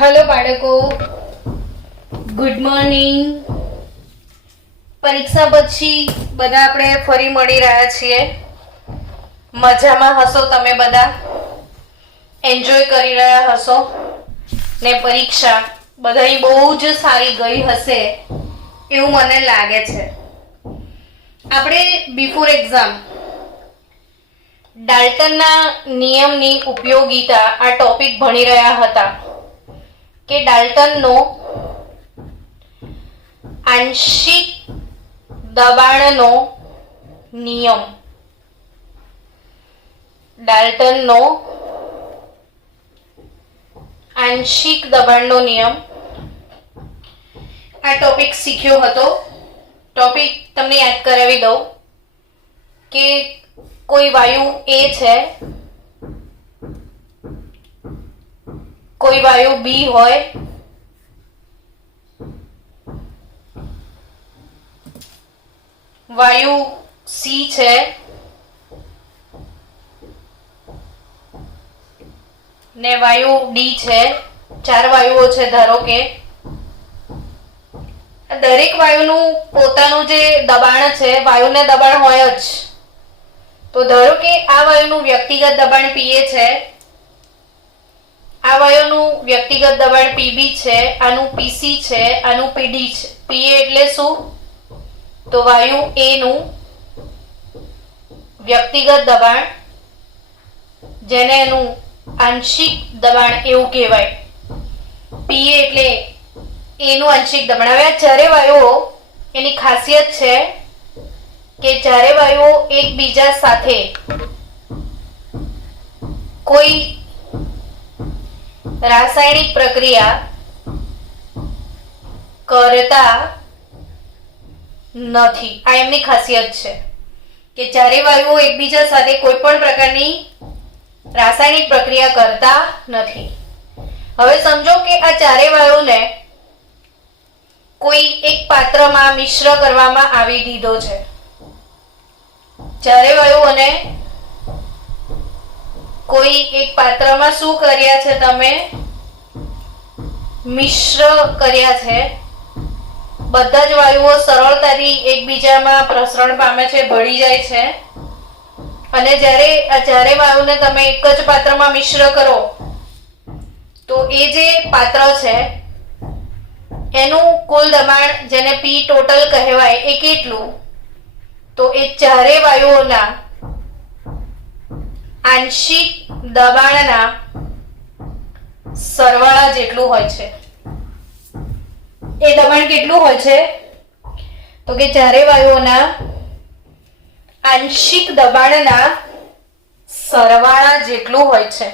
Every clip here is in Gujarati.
Hello बाळको, good morning. परीक्षा પછી બધા આપણે ફરી મળી રહ્યા છીએ। મજામાં હશો તમે બધા, એન્જોય કરી રહ્યા હશો ને પરીક્ષા બધાની બહુ જ સારી ગઈ હશે એવું મને લાગે છે। આપણે બિફોર એક્ઝામ ડાલ્ટનના નિયમની ઉપયોગિતા આ ટોપિક ભણી રહ્યા હતા કે ડાલ્ટનનો આંશિક દબાણનો નિયમ, ડાલ્ટનનો આંશિક દબાણનો નિયમ આ ટોપિક શીખ્યો હતો। ટોપિક તમને યાદ કરાવી દઉં કે કોઈ વાયુ A છે, કોઈ વાયુ B હોય, વાયુ C છે ને વાયુ D છે। 4 વાયુઓ છે ધારો કે। દરેક વાયુનું પોતાનું જે દબાણ છે, વાયુને દબાણ હોય જ। તો ધારો કે આ વાયુનું વ્યક્તિગત દબાણ Pa છે, આ વાયુનું વ્યક્તિગત દબાણ Pb છે, આનું Pc છે, આનું Pd છે। Pa એટલે શું? તો વાયુ A નું વ્યક્તિગત દબાણ, જેને એનું આંશિક દબાણ એવું કહેવાય। Pa એટલે A નું આંશિક દબાણ। હવે આ ચારે વાયુઓ એની ખાસિયત છે કે ચારે વાયુઓ એકબીજા સાથે કોઈ રાસાયણિક પ્રક્રિયા કરતા નથી। આ એમની ખાસિયત છે કે ચારે વાયુઓ એકબીજા સાથે કોઈ પણ પ્રકારની રાસાયણિક પ્રક્રિયા કરતા નથી। હવે સમજો કે આ ચારે વાયુને કોઈ એક પાત્રમાં મિશ્ર કરવામાં આવી દીધો છે। ચારે વાયુઓને કોઈ એક પાત્રમાં શું કર્યા છે? તમે મિશ્ર કર્યા છે। બધા જ વાયુઓ સરળતાથી એકબીજામાં પ્રસરણ પામે છે, ભળી જાય છે। અને જ્યારે આ ચારે વાયુને તમે એક જ પાત્રમાં મિશ્ર કરો તો એ જે પાત્ર છે એનું કુલ દબાણ, જેને P ટોટલ કહેવાય, એ કેટલું? તો એ ચારે વાયુઓના આંશિક દબાણના સરવાળા જેટલું હોય છે। એ દબાણ કેટલું હોય છે? તો કે ચારે વાયુઓના આંશિક દબાણના સરવાળા જેટલું હોય છે।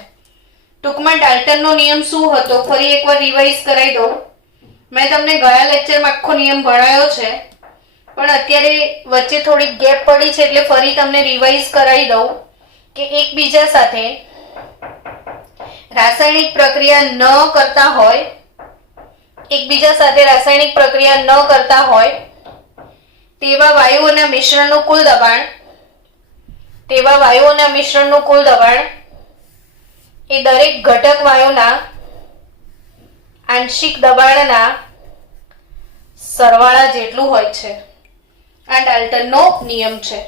ટૂંકમાં ડાલ્ટનનો નિયમ શું હતો? ફરી એકવાર રિવાઇઝ કરાવી દઉં। મેં તમને ગયા લેક્ચરમાં આખો નિયમ ભણાવ્યો છે, પણ અત્યારે વચ્ચે થોડી ગેપ પડી છે એટલે ફરી તમને રિવાઇઝ કરાવી દઉં કે એકબીજા સાથે રાસાયણિક પ્રક્રિયા ન કરતા હોય, એકબીજા સાથે રાસાયણિક પ્રક્રિયા ન કરતા હોય તેવા વાયુઓના મિશ્રણનું કુલ દબાણ, તેવા વાયુઓના મિશ્રણનું કુલ દબાણ એ દરેક ઘટક વાયુના આંશિક દબાણના સરવાળા જેટલું હોય છે। આ ડાલ્ટનનો નિયમ છે।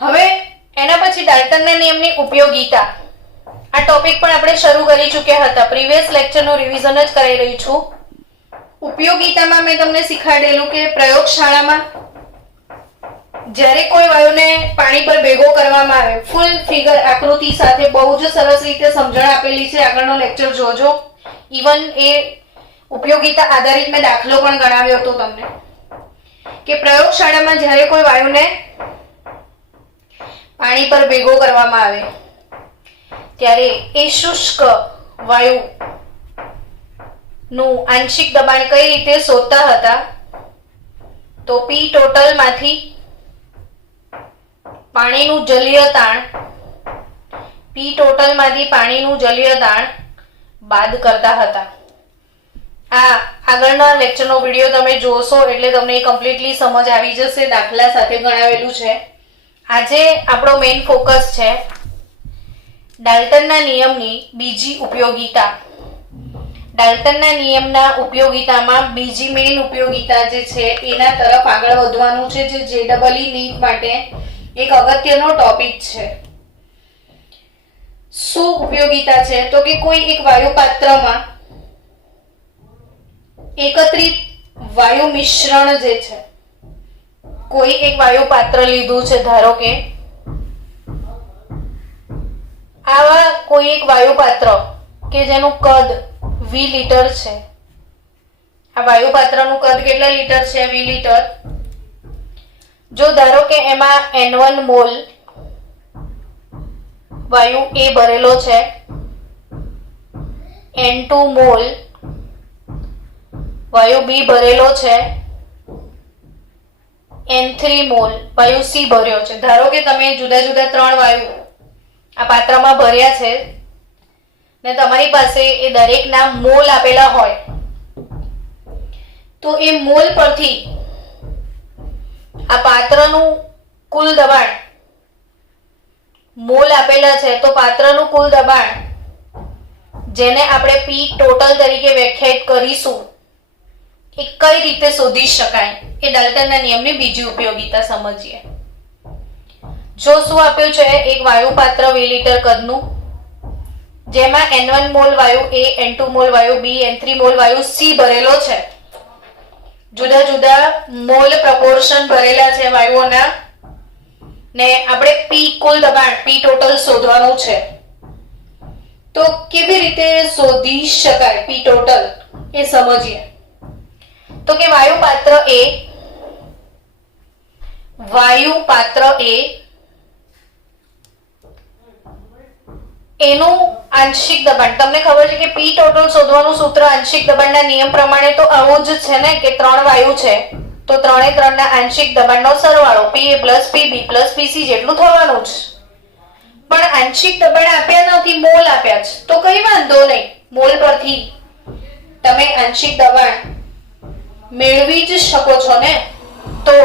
હવે એના પછી ડાલ્ટનના નિયમની ઉપયોગિતા આ ટોપિક પણ આપણે શરૂ કરી ચૂક્યા હતા। પ્રીવિયસ લેક્ચરનું રિવિઝન જ કરાવી રહી છું। ઉપયોગિતામાં મેં તમને શીખવાડેલું કે પ્રયોગશાળામાં જ્યારે કોઈ વાયુને પાણી પર ભેગો કરવામાં આવે, ફૂલ ફિગર આકૃતિ સાથે બહુ જ સરસ રીતે સમજણ આપેલી છે, આગળનો લેક્ચર જોજો। ઇવન એ ઉપયોગિતા આધારિત મેં દાખલો પણ ગણાવ્યો હતો તમને કે પ્રયોગશાળામાં જ્યારે કોઈ વાયુને પાણી પર ભેગો કરવામાં આવે ત્યારે એ શુષ્ક વાયુ નું આંશિક દબાણ કઈ રીતે શોધતા હતા? તો P ટોટલ માંથી પાણીનું જલીય તાણ, P ટોટલ માંથી પાણીનું જલીય તાણ બાદ કરતા હતા। આ આગળના લેક્ચરનો વિડિયો તમે જોશો એટલે તમને કમ્પ્લીટલી સમજ આવી જશે, દાખલા સાથે ગણાવેલું છે। આજે આપણો મેઇન ફોકસ છે ડાલ્ટનના નિયમની બીજી ઉપયોગિતા ડાલ્ટનના નિયમના ઉપયોગિતામાં બીજી મેઇન ઉપયોગિતા જે છે એના તરફ આગળ વધવાનું છે, જે જેડબલઈ નીટ માટે એક અગત્યનો ટોપિક છે. શું ઉપયોગિતા છે? તો કે કોઈ એક વાયુ પાત્રમાં એકત્રિત વાયુ મિશ્રણ જે છે, કોઈ એક વાયુ પાત્ર લીધું છે, ધારો કે આવા કોઈ એક વાયુ પાત્ર કે જેનું કદ V લીટર છે. આ વાયુ પાત્રનું કદ કેટલા લીટર છે? V litre. જો ધારો કે એમાં N1 મોલ વાયુ A ભરેલો છે, N2 મોલ વાયુ B ભરેલો છે, N3 મોલ વાયુ C ભર્યો છે. ધારો કે તમે જુદા જુદા 3 વાયુ આ પાત્રમાં ભર્યા છે ને તમારી પાસે એ દરેકના મોલ આપેલા હોય, તો એ મોલ પરથી આ પાત્રનું કુલ દબાણ, મોલ આપેલા છે તો પાત્રનું કુલ દબાણ જેને આપણે P ટોટલ તરીકે વ્યાખ્યાયિત કરીશું, એ કઈ રીતે શોધી શકાય એ ડાલ્ટનના નિયમની બીજી ઉપયોગિતા સમજીએ. જો શું આપ્યું છે? એક વાયુ પાત્ર 2 લીટર કદનું, જેમાં N1 મોલ વાયુ A, N2 મોલ વાયુ B, N3 મોલ વાયુ C ભરેલો છે. જુદા જુદા મોલ પ્રપોર્શન ભરેલા છે વાયુઓના, ને આપણે P કુલ દબાણ P ટોટલ શોધવાનું છે. તો કેવી રીતે શોધી શકાય P ટોટલ એ સમજીએ. તો કે વાયુ પાત્ર A એનું આંશિક દબાણ, તમને ખબર છે કે P ટોટલ શોધવાનું સૂત્ર આંશિક દબાણના નિયમ પ્રમાણે તો આવું જ છે ને, કે 3 વાયુ છે તો 3 ના આંશિક દબાણનો સરવાળો PA + PB + PC જેટલું થવાનું જ. પણ આંશિક દબાણ આપ્યા નથી, મોલ આપ્યા છે, તો કઈ વાંધો નહીં, મોલ પરથી તમે આંશિક દબાણ મેળવી જ શકો છો ને. તો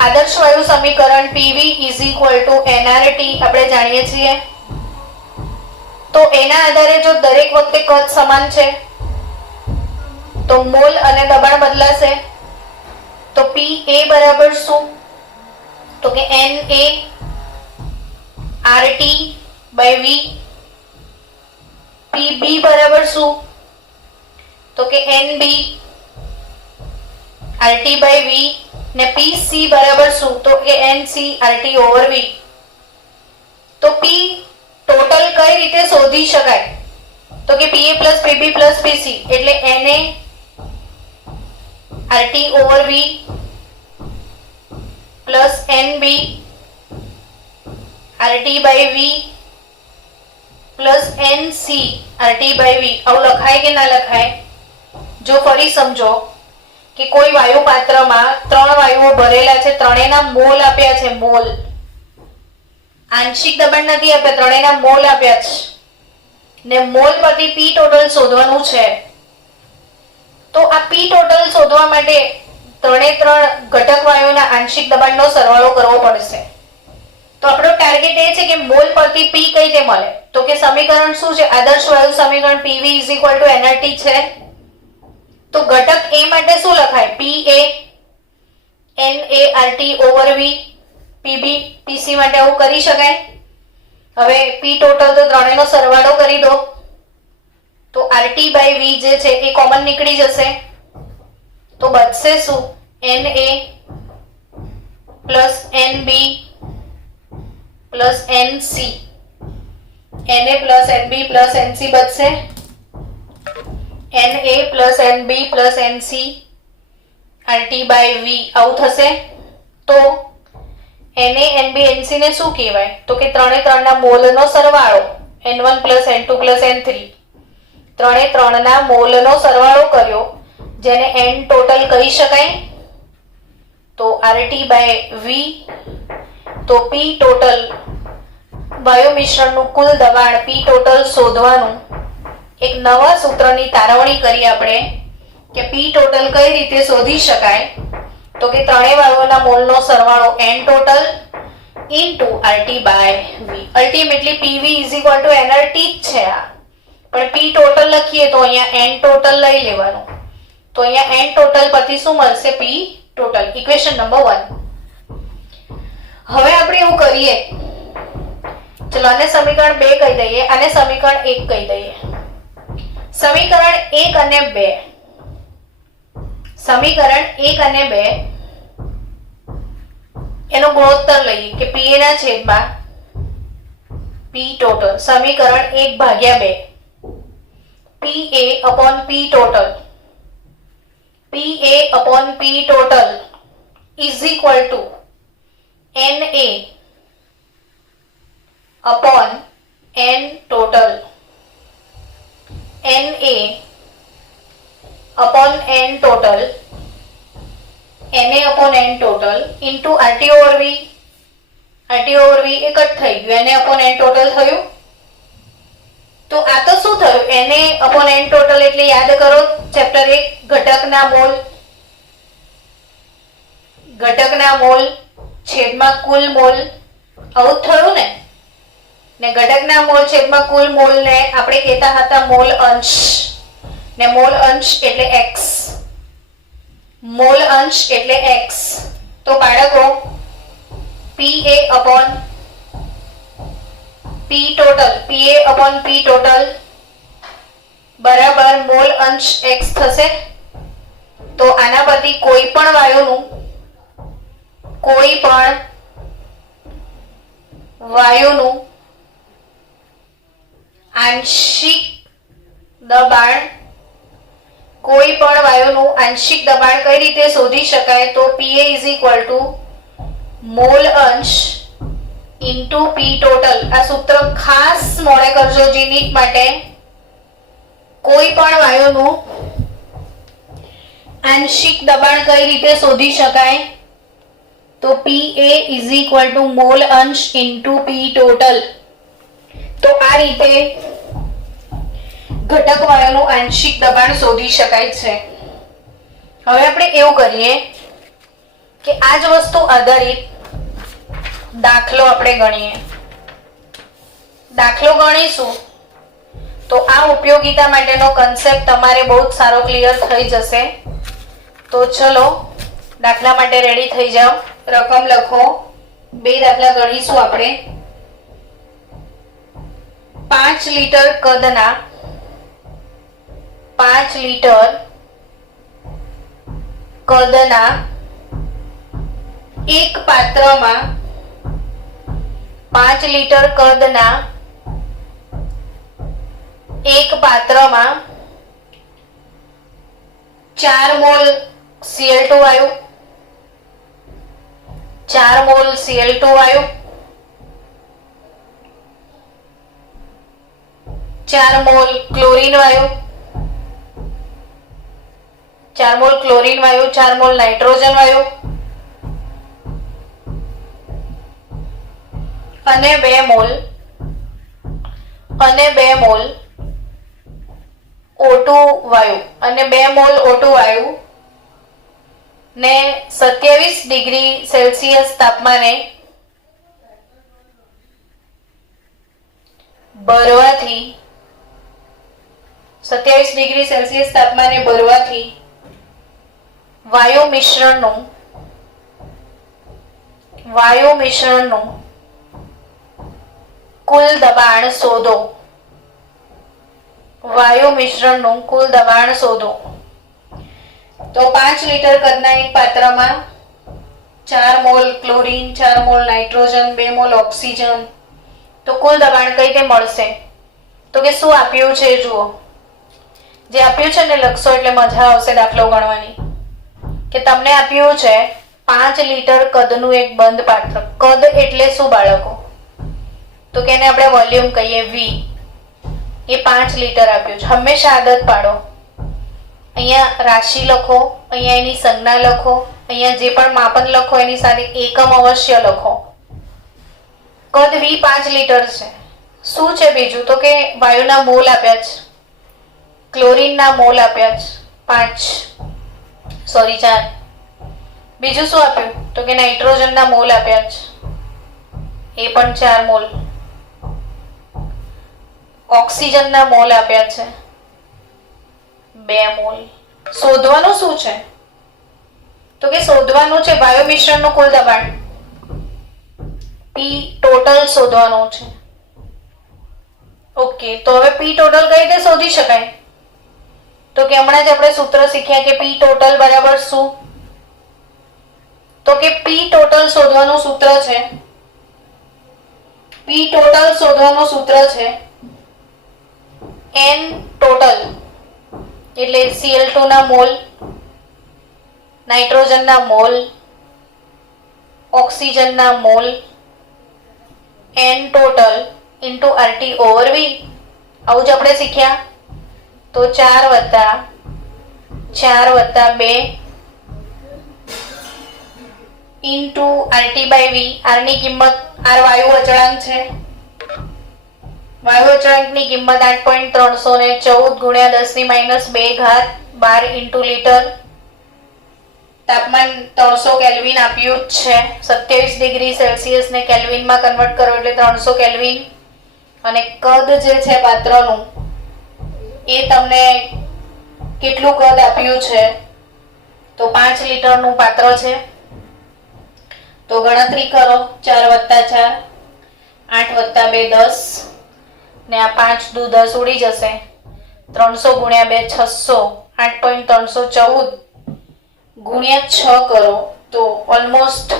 આદર્શ વાયુ સમીકરણ PV = nRT આપણે જાણીએ છીએ. તો એના આધારે જો દરેક વખતે કદ સમાન છે તો મોલ અને દબાણ બદલાશે. તો PA બરાબર શું? તો કે NA RT/V. PB બરાબર શું? તો કે NB RT/V. ને PC બરાબર શું? તો કે NC RT/V. તો P ટોટલ કઈ રીતે શોધી શકાય? તો કે PA + PB + PC એટલે NA RT/V plus NB RT/V plus NC RT/V. આવું લખાય કે ના લખાય? જો ફરી સમજો કે કોઈ વાયુ પાત્રમાં 3 વાયુઓ ભરેલા છે, ત્રણેયના મોલ આપ્યા છે, મોલ, આંશિક દબાણ નથી આપ્યા, ત્રણેયના મોલ આપ્યા છે, ને મોલ પરથી P ટોટલ શોધવાનું છે. તો આ P ટોટલ શોધવા માટે 3 ઘટક વાયુઓના આંશિક દબાણનો સરવાળો કરવો પડશે. તો આપણો ટાર્ગેટ એ છે કે મોલ પરથી P કઈ રીતે મળે? તો કે સમીકરણ શું છે? આદર્શ વાયુ સમીકરણ PV = nRT છે. તો ઘટક A માટે શું લખાય? PA NA RT/V. PB PC માટે આવું કરી શકાય. હવે P ટોટલ તો ત્રણેયનો સરવાળો કરી દો, તો RT/V જે છે એ કોમન નીકળી જશે. તો બચશે શું? NA plus NB plus NC. NA plus NB plus NC બચશે. NA plus NB plus NC RT/V આવું થશે. તો Na Nb Nc ને શું કહેવાય? તો કે ત્રણેના મોલનો સરવાળો, N1 plus N2 plus N3, ત્રણેના મોલનો સરવાળો કર્યો, જેને N ટોટલ કહી શકાય. તો RT/V. તો P ટોટલ વાયુ મિશ્રણનું કુલ દબાણ P ટોટલ શોધવાનું એક નવા સૂત્રની તારવણી કરી આપણે કે P ટોટલ કઈ રીતે શોધી શકાય. તો કે ત્રણેય વાયુઓના મોલનો સરવાળો N total into RT/V. Ultimately PV = nRT જ છે આ, પણ પી ટોટલ લખીએ તો અહીંયા એન ટોટલ લઈ લેવાનું. તો અહીંયા એન ટોટલ પરથી શું મળશે? પી ટોટલ. Equation number 1. હવે આપણે એવું કરીએ, ચલો આને સમીકરણ 2 કહી દઈએ, આને સમીકરણ 1 કહી દઈએ. સમીકરણ 1 અને 2, સમીકરણ 1 અને 2 એનો ગુણોત્તર લઈએ કે પીએ ના છેદમાં પી ટોટલ. સમીકરણ 1 ભાગ્યા 2, PA upon P total, PA upon P total is equal to NA upon N total. NA upon N total, NA upon N total into RT over V. RT over V એક જ થઈ ગયું, NA upon N total થયું. તો આ તો શું થયું? NA upon N total એટલે યાદ કરો ચેપ્ટર 1 ઘટકના મોલ, ઘટકના મોલ છેદમાં કુલ મોલ, આવું થયું ને. ને ઘટકના મોલ છેદમાં કુલ મોલ ને આપણે કહેતા હતા મોલ અંશ, ને મોલ અંશ એટલે x, મોલ અંશ એટલે x. તો બાળકો PA upon P total, PA upon P total બરાબર મોલ અંશ x થશે. તો આના પરથી કોઈ પણ વાયુનું આંશિક દબાણ, કોઈ પણ વાયુનું આંશિક દબાણ કઈ રીતે શોધી શકાય? તો PA is equal to mole અંશ ઇન્ટુ પી ટોટલ. આ સૂત્ર ખાસ મોડે કરજો જીનીટ માટે. કોઈ પણ વાયુનું આંશિક દબાણ કઈ રીતે શોધી શકાય? તો PA is equal to mole અંશ ઇન્ટુ પી ટોટલ. તો આ રીતે ઘટક વાયુનું આંશિક દબાણ શોધી શકાય છે. હવે આપણે એવું કરીએ કે આ જ વસ્તુ આધારિત દાખલો આપણે ગણીએ. દાખલો ગણીશું તો આ ઉપયોગિતા માટેનો કન્સેપ્ટ તમારે બહુ જ સારો ક્લિયર થઈ જશે. તો ચલો દાખલા માટે રેડી થઈ જાઓ, રકમ લખો. 2 દાખલા ગણીશું આપણે. 5 લીટર કદના 5 લીટર કદના એક પાત્રમાં 5 લીટર કદના એક પાત્રમાં 4 મોલ Cl2 વાયુ, 4 મોલ Cl2 વાયુ, 4 મોલ ક્લોરીન વાયુ, 4 મોલ ક્લોરીન વાયુ, 4 મોલ નાઇટ્રોજન વાયુ અને 2 મોલ O2 વાયુ, અને 2 મોલ O2 વાયુ ને 27 ડિગ્રી સેલ્સિયસ તાપમાને ભરવાથી 27 ડિગ્રી સેલ્સિયસ તાપમાને ભરવાથી વાયુ મિશ્રણનું કુલ દબાણ શોધો. વાયુ મિશ્રણનું કુલ દબાણ શોધો. તો 5 લીટર કદના એક પાત્રમાં 4 mall chlorine, 4 mall nitrogen, 2 mall oxygen. તો કુલ દબાણ કઈ રીતે મળશે? તો કે શું આપ્યું છે જુઓ. જે આપ્યું છે ને લખશો એટલે મજા આવશે દાખલો ગણવાની. કે તમને આપ્યું છે 5 લીટર કદનું એક બંધ પાત્ર. કદ એટલે શું બાળકો? તો કે એને આપણે વોલ્યુમ કહીએ V. એ 5 લીટર આપ્યું છે. હંમેશા આદત પાડો, અહીંયા રાશિ લખો, અહીંયા એની સંજ્ઞા લખો, અહીંયા જે પણ માપન લખો એની સાથે એકમ અવશ્ય લખો. કદ V 5 લીટર છે. શું છે બીજું? તો કે વાયુના મોલ આપ્યા છે, ક્લોરીનના મોલ આપ્યા છે 4. બીજું શું આપ્યું? તો કે નાઇટ્રોજનના મોલ આપ્યા છે, એ પણ 4 મોલ. ઓક્સિજનના મોલ આપ્યા છે 2 મોલ. શોધવાનું શું છે? તો કે શોધવાનું છે વાયુ મિશ્રણનું કુલ દબાણ. પી ટોટલ શોધવાનું છે. ઓકે, તો હવે પી ટોટલ કઈ રીતે શોધી શકાય? તો કે હમણાં જ આપણે સૂત્ર શીખ્યા કે પી ટોટલ બરાબર શું? તો કે પી ટોટલ શોધવાનું સૂત્ર છે, પી ટોટલ શોધવાનું સૂત્ર છે n ટોટલ એટલે Cl2 ના મોલ, નાઇટ્રોજનના મોલ, ઓક્સિજનના mole, n total into RT over V. આવું જ આપણે શીખ્યા. તો 4 વત્તા 2 into RT by V. R ની કિંમત, R વાયુ અચળાંક છે, વાયુ અચળાંકની કિંમત 8.314 ગુણ્યા 10 - 2 ઘાત 12 ઇન્ટુ લીટર. તાપમાન 300 કેલ્વિન આપ્યું જ છે. 27 ડિગ્રી સેલ્સિયસ ને કેલ્વિનમાં કન્વર્ટ કરો એટલે 300 કેલ્વિન. અને કદ જે છે પાત્રનું એ તમને કેટલું કદ આપ્યું છે? તો 5 લીટરનું પાત્ર છે. તો ગણતરી કરો. 4 વત્તા 4, 8 વત્તા 2 10 ને આ 5 દુ 10 ઉડી જશે. 300 ગુણ્યા 2 600, 8.314 ગુણ્યા 6 કરો તો ઓલમોસ્ટ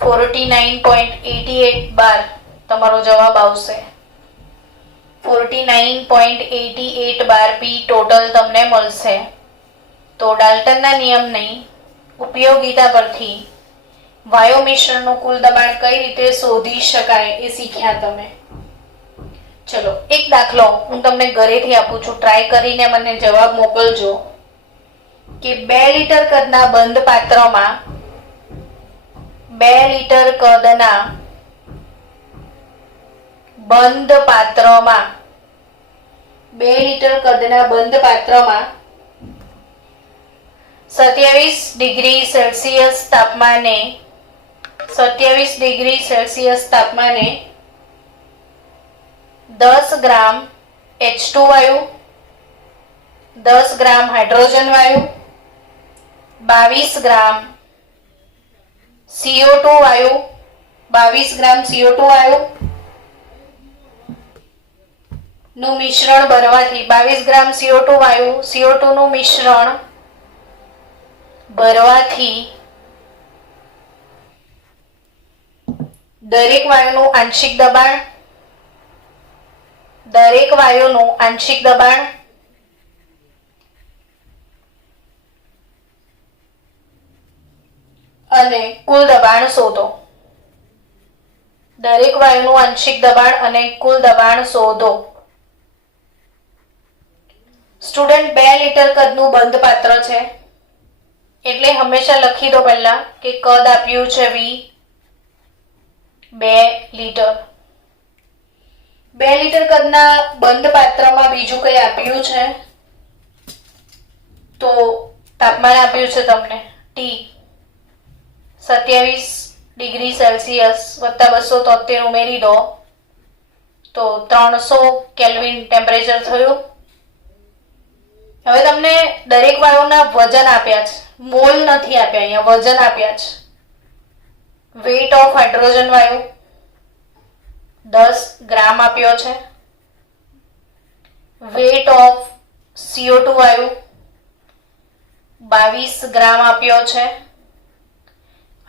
49.88 બાર તમારો જવાબ આવશે. 49.88 બાર પી ટોટલ તમને મળશે. તો ડાલ્ટનના નિયમની ઉપયોગિતા પરથી વાયુ મિશ્રણનું કુલ દબાણ કઈ રીતે શોધી શકાય એ શીખ્યા તમે. ચલો એક દાખલો હું તમને ઘરેથી આપું છું, ટ્રાય કરીને મને જવાબ મોકલજો. કે 2 લીટર કદના બંધ પાત્રમાં 2 લીટર કદના બંધ પાત્રમાં 2 લીટર કદના બંધ પાત્રમાં 27 ડિગ્રી સેલ્સિયસ તાપમાને 27 ડિગ્રી સેલ્સિયસ તાપમાને 10 ગ્રામ H2 વાયુ, 10 ગ્રામ હાઇડ્રોજન વાયુ, 22 ગ્રામ CO2 વાયુ, 22 ગ્રામ CO2 વાયુ નું મિશ્રણ ભરવાથી 22 ગ્રામ CO2 વાયુ, CO2 નું મિશ્રણ ભરવાથી દરેક વાયુનું આંશિક દબાણ, દરેક વાયુનું આંશિક દબાણ અને કુલ દબાણ શોધો. દરેક વાયુનું આંશિક દબાણ અને કુલ દબાણ શોધો. સ્ટુડન્ટ 2 લીટર કદનું બંધ પાત્ર છે એટલે હંમેશા લખી દો પહેલા કે કદ આપ્યું છે V 2 લીટર. 2 લીટર કદના બંધ પાત્રમાં બીજું કઈ આપ્યું છે? તો તાપમાન આપ્યું છે તમને T 27 ડિગ્રી સેલ્સિયસ વત્તા 273 ઉમેરી દો તો 300 કેલ્વિન ટેમ્પરેચર થયું. હવે તમને દરેક વાયુના વજન આપ્યા છે, મોલ નથી આપ્યા, અહીંયા વજન આપ્યા છે. વેટ ઓફ હાઇડ્રોજન વાયુ 10 ગ્રામ આપ્યો છે. વેટ ઓફ CO2 વાયુ 22 ગ્રામ આપ્યો છે.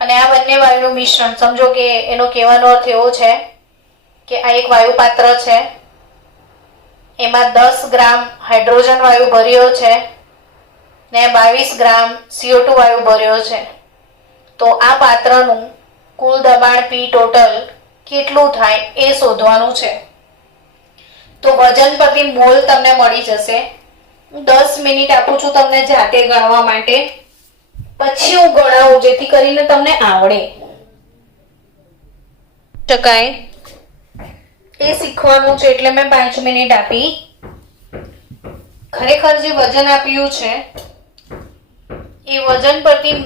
અને આ બંને વાયુનું મિશ્રણ સમજો કે એનો કહેવાનો અર્થ એવો છે કે આ એક વાયુ પાત્ર છે, એમાં 10 ગ્રામ હાઇડ્રોજન વાયુ ભર્યો છે ને 22 ગ્રામ CO2 વાયુ ભર્યો છે. તો આ પાત્રનું કુલ દબાણ પી ટોટલ કેટલું થાય એ શોધવાનું છે. તો વજન પરથી મોલ તમને મળી જશે. હું 10 મિનિટ આપું છું તમને જાતે ગણવા માટે, પછી હું ગણાવું જેથી કરીને તમને આવડે શકાય એ શીખવાનું છે એટલે મેં 5 મિનિટ આપી. ખરેખર જે વજન આપ્યું છે એ વજન પરથી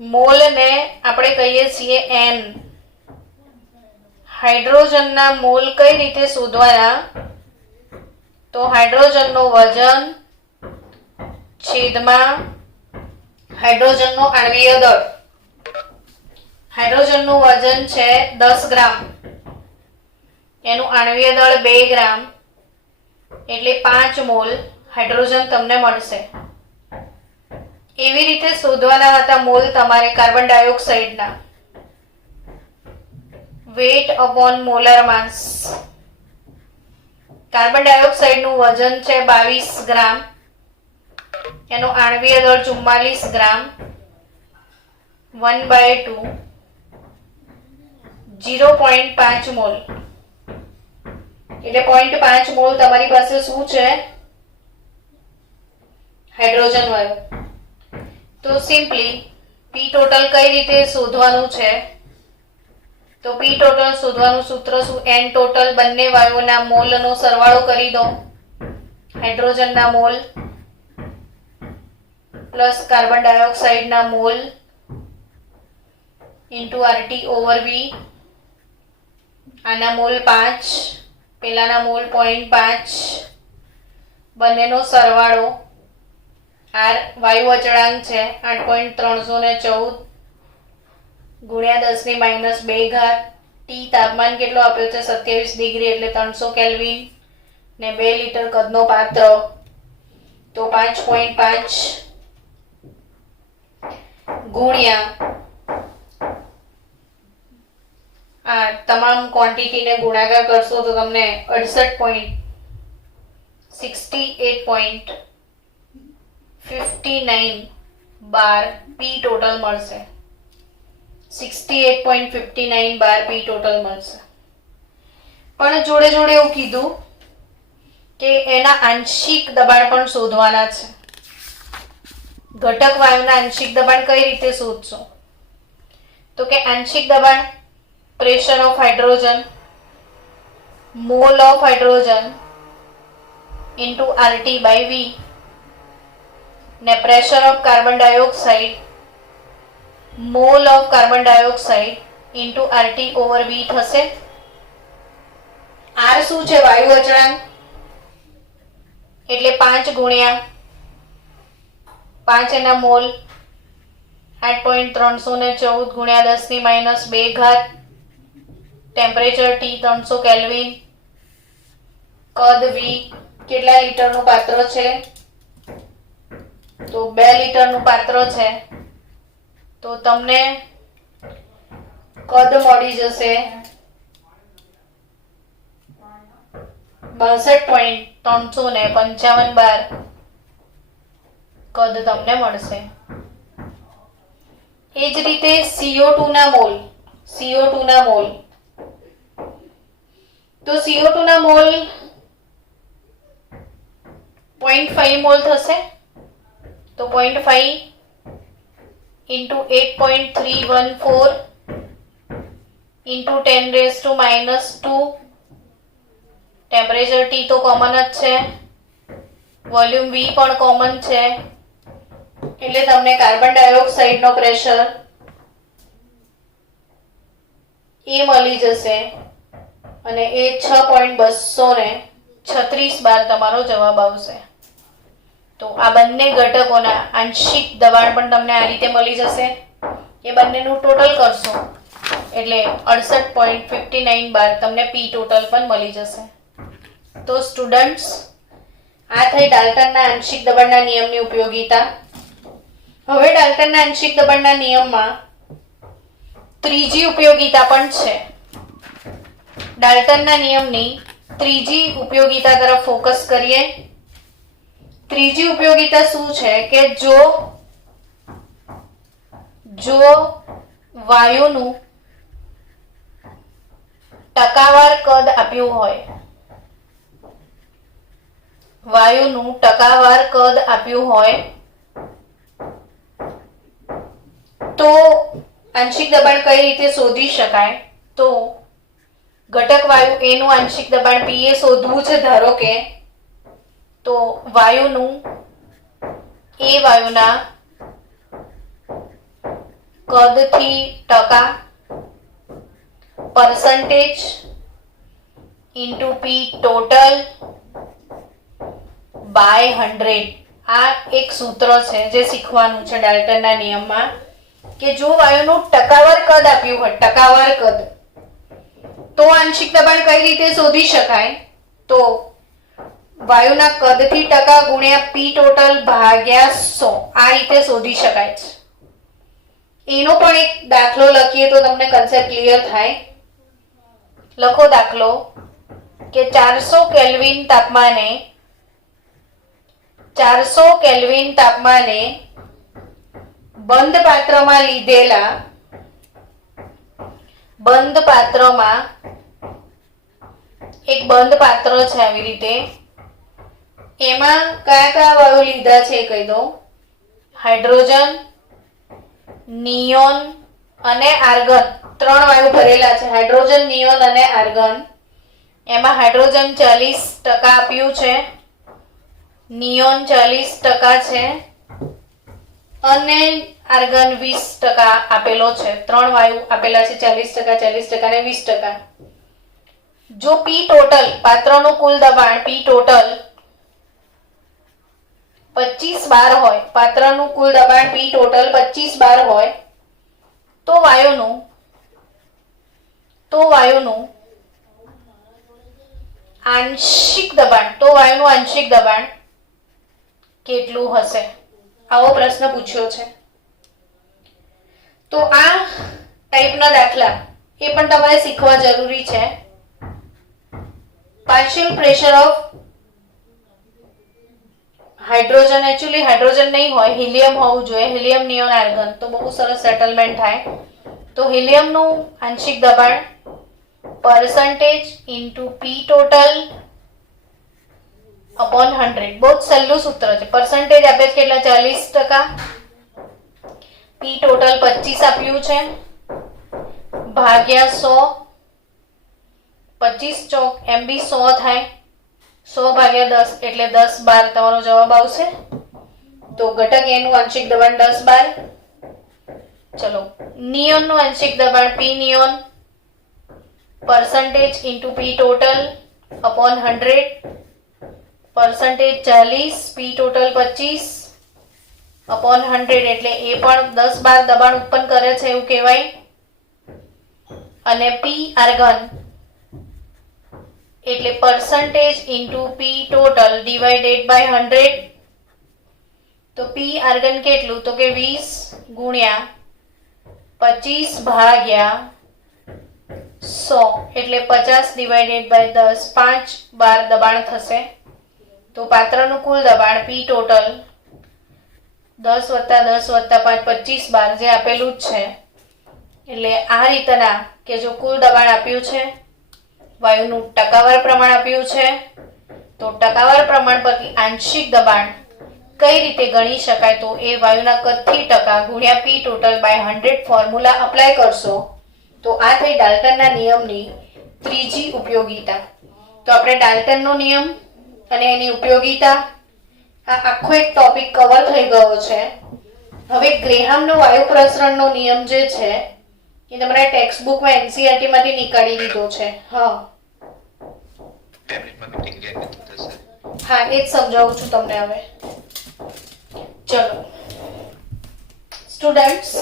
મોલ ને આપણે કહીએ છીએ N, હાઇડ્રોજનના મોલ કઈ રીતે શોધવાના? તો હાઇડ્રોજનનું વજન છેદમાં હાઇડ્રોજનનો આણ્વીય દળ. હાઇડ્રોજનનું વજન છે 10 ગ્રામ, એનું આણ્વીય દળ 2 ગ્રામ, એટલે 5 મોલ હાઇડ્રોજન તમને મળશે. એવી રીતે શોધવાના હતા મોલ તમારે કાર્બન ડાયોક્સાઇડના. વેટ અપોન મોલર માસ. કાર્બન ડાયોક્સાઇડનું વજન છે 22 ગ્રામ, એનું આણ્વીય દળ 44 ગ્રામ, 1/2 0.5 મોલ, એટલે 0.5 મોલ તમારી પાસે શું છે? હાઇડ્રોજન વાયુ. તો સિમ્પલી પી ટોટલ કઈ રીતે શોધવાનું છે? તો પી ટોટલ શોધવાનું સૂત્ર શું? એન ટોટલ બંને વાયુઓના મોલનો સરવાળો કરી દો. હાઇડ્રોજનના મોલ પ્લસ કાર્બન ડાયોક્સાઇડના mole into RT over V. આના મોલ 5, પેલાના મોલ 0.5, બંનેનો સરવાળો. આર વાયુ અચળાંક છે 8.314 ગુણ્યા 10⁻². ટી તાપમાન કેટલો આપ્યો છે? 27 ડિગ્રી, એટલે 300 કેલ્વિન, ને 2 લીટર કદનો પાત્ર, તો 5.5 ગુણ્યા આ તમામ ક્વોન્ટિટીને ગુણાકાર કરશો તો તમને 68.59 બાર પી ટોટલ મળશે. 68.59 બાર પી ટોટલ મળશે. પણ જોડે જોડે એવું કીધું કે એના આંશિક દબાણ પણ શોધવાના છે. ઘટક વાયુના આંશિક દબાણ કઈ રીતે શોધશો? તો કે આંશિક દબાણ pressure of hydrogen, mole of hydrogen into RT by V, ને pressure of carbon dioxide, mole of carbon dioxide into RT over V થશે. આર શું છે? વાયુ અચળાંક, એટલે 5 ગુણ્યા 5 એના મોલ 8.314 ગુણ્યા 10⁻². ટેમ્પરેચર ટી 300 કેલ્વિન, કદ વી. કેટલા લીટરનું પાત્ર છે? તો 2 લીટરનું પાત્ર છે. તો તમને કદ મળી જશે 62.355 બાર કદ તમને મળશે. એ જ રીતે CO2 ના મોલ. CO2 ના મોલ, તો CO2 ના મોલ 0.5 મોલ થશે. તો 0.5 ઇન્ટુ 8.314 ઇન્ટુ 10⁻². ટેમ્પરેચર ટી તો કોમન જ છે, વોલ્યુમ વી પણ કોમન છે, એટલે તમને કાર્બન ડાયોક્સાઇડનો પ્રેશર એ મળી જશે, અને એ 6.236 બાર તમારો જવાબ આવશે. તો આ બંને ઘટકોના આંશિક દબાણ પણ તમને આ રીતે મળી જશે. એ બંનેનું ટોટલ કરશો એટલે 68.59 બાર તમને પી ટોટલ પણ મળી જશે. તો સ્ટુડન્ટ્સ, આ થઈ ડાલ્ટનના આંશિક દબાણના નિયમની ઉપયોગિતા. હવે ડાલ્ટનના આંશિક દબાણના નિયમમાં ત્રીજી ઉપયોગિતા પણ છે. ડાલ્ટનના નિયમની ત્રીજી ઉપયોગિતા તરફ ફોકસ કરીએ. ત્રીજી ઉપયોગિતા શું છે કે જો વાયુનું ટકાવાર કદ આપ્યું હોય, વાયુનું ટકાવાર કદ આપ્યું હોય તો આંશિક દબાણ કઈ રીતે શોધી શકાય? તો ઘટક વાયુ એ નું આંશિક દબાણ પી એ શોધવું છે ધારો કે, તો વાયુનું એ વાયુના કદથી ટકા percentage into P total by 100. આ એક સૂત્ર છે જે શીખવાનું છે ડાલ્ટનના નિયમમાં કે જો વાયુનું ટકાવાર કદ આપ્યું હોય, ટકાવાર કદ, તો આંશિક દબાણ કઈ રીતે શોધી શકાય? તો વાયુના કદથી ટકા ગુણ્યા P total ભાગ્યા 100 આ રીતે શોધી શકાય છે. એનો પણ એક દાખલો લખીએ તો તમને કન્સેપ્ટ ક્લિયર થાય. લખો દાખલો કે 400 કેલ્વિન તાપમાને 400 કેલ્વિન તાપમાને બંધ પાત્રમાં લીધેલા બંધ પાત્રમાં એક બંધ પાત્ર છે આવી રીતે, એમાં કયા કયા વાયુ લીધા છે કહી દો. હાઇડ્રોજન, નિયોન અને આર્ગન, 3 વાયુ ભરેલા છે. હાઇડ્રોજન, નિયોન અને આર્ગન. એમાં હાઇડ્રોજન 40% આપ્યું છે, નિયોન 40% છે અને આર્ગન 20% આપેલો છે. 3 વાયુ આપેલા છે, 40%, 40% અને 20%. જો P ટોટલ પાત્રનું કુલ દબાણ P ટોટલ 25 બાર હોય, પાત્રનું કુલ દબાણ P ટોટલ 25 બાર હોય, તો વાયુનું આંશિક દબાણ કેટલું હશે? આવો પ્રશ્ન પૂછ્યો છે. તો આ ટાઈપના દાખલા એ પણ તમારે શીખવા જરૂરી છે. Partial pressure of hydrogen, actually hydrogen નહીં હોય, હિલિયમ હોવું જોઈએ, હિલિયમ, નિયોન, આર્ગન, તો બહુ સરસ સેટલમેન્ટ થાય. તો હિલિયમનું આંશિક દબાણ percentage into P total upon 100. બહુ જ સહેલું સૂત્ર છે. પર્સન્ટેજ આપે છે કેટલા? 40%. P total 25 આપ્યું છે ભાગ્યા 100. 25 ચોક MB 100 થાય, 100 ભાગ્યા 10 એટલે 10 બાર તમારો જવાબ આવશે. તો ઘટક એનું આંશિક દબાણ 10 બાર. ચલો, નિયોનનું આંશિક દબાણ P neon percentage into P total upon 100. percentage 40, P total 25 upon 100 એટલે એ પણ 10 બાર દબાણ ઉત્પન્ન કરે છે એવું કહેવાય. અને P આર્ગન એટલે percentage into P total divided by 100. તો P આર્ગન કેટલું? તો કે 20 ગુણ્યા 25 ભાગ્યા 100 એટલે 50 ડિવાઇડેડ બાય 10, 5 બાર દબાણ થશે. તો પાત્રનું કુલ દબાણ P ટોટલ 10 + 10 + 5 25 બાર જે આપેલું જ છે. એટલે આ રીતના કે જો કુલ દબાણ આપ્યું છે, વાયુનું ટકાવાર પ્રમાણ આપ્યું છે, તો ટકાવાર પ્રમાણ પરથી આંશિક દબાણ કઈ રીતે ગણી શકાય? તો એ વાયુના કદથી ટકા ગુણ્યા P total by 100 formula apply કરશો તો આ થઈ ડાલ્ટનના નિયમની ત્રીજી ઉપયોગિતા. તો આપણે ડાલ્ટનનો નિયમ અને એની ઉપયોગિતા આ આખો એક ટોપિક કવર થઈ ગયો છે. હવે ગ્રેહામનો વાયુ પ્રસરણનો નિયમ જે છે એ તમારા ટેક્સ્ટ બુકમાં NCERT માંથી નીકાળી દીધો છે. હા, એ જ સમજાવું છું તમને હવે. ચલો સ્ટુડન્ટ્સ,